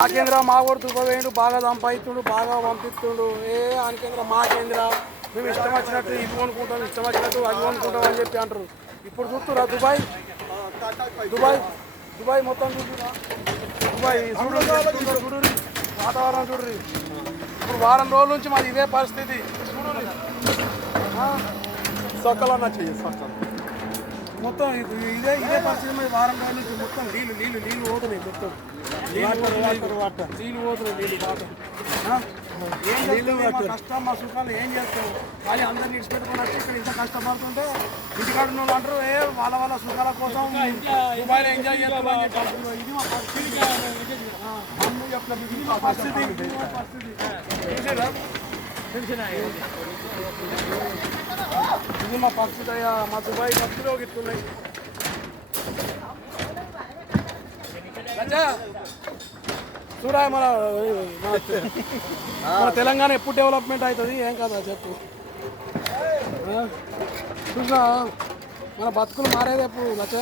కేంద్ర మా కూడా తుపవేయండు బాగా సంపాదిస్తుండు బాగా పంపిస్తుండు. ఏ కేంద్ర మా కేంద్ర మేము ఇష్టం వచ్చినట్టు ఇది కొనుక్కుంటాం ఇష్టం వచ్చినట్టు అది కొనుక్కుంటాం అని చెప్పి అంటారు. ఇప్పుడు చూస్తురా దుబాయ్. దుబాయ్ దుబాయ్ మొత్తం చూస్తురా. దుబాయ్ చూడు చూడు వాతావరణం చూడ్రి ఇప్పుడు వారం రోజుల నుంచి మాది ఇదే పరిస్థితి. చూడు. సొక్కలన్నా చెయ్యి సొక్కలు మొత్తం ఇది- ఇదే పరిస్థితి మీద వారం రోజుల నుంచి మొత్తం నీళ్ళు నీళ్ళు నీళ్ళు పోతున్నాయి మొత్తం. నీళ్ళు పోతున్నాయి, నీళ్ళు పోతున్నాయి నీళ్ళు వాటర్? ఏం చేస్తాం కష్టం మా సుఖాలు ఏం చేస్తాం కానీ అందరిని ఇడిచిపెట్టుకుని వచ్చి ఇక్కడ ఇంత కష్టపడుతుంటే ఇంటికాడ వాళ్ళు అంటారు ఏ వాళ్ళ వాళ్ళ సుఖాల కోసం ఎంజాయ్ చేస్తాం. ఇది మా పరిస్థితి. పరిస్థితి. పరిస్థితి? ఇది మా అయ్యా మా దుబాయ్ ఖర్చులో గిట్టున్నాయి. రాజా, చూడా మన మన- తెలంగాణ ఎప్పుడు డెవలప్మెంట్ అవుతుంది? ఏం కదా చెప్పు. ఆ? చూసినా మన బతుకులు మారేది ఎప్పుడు లచ్చ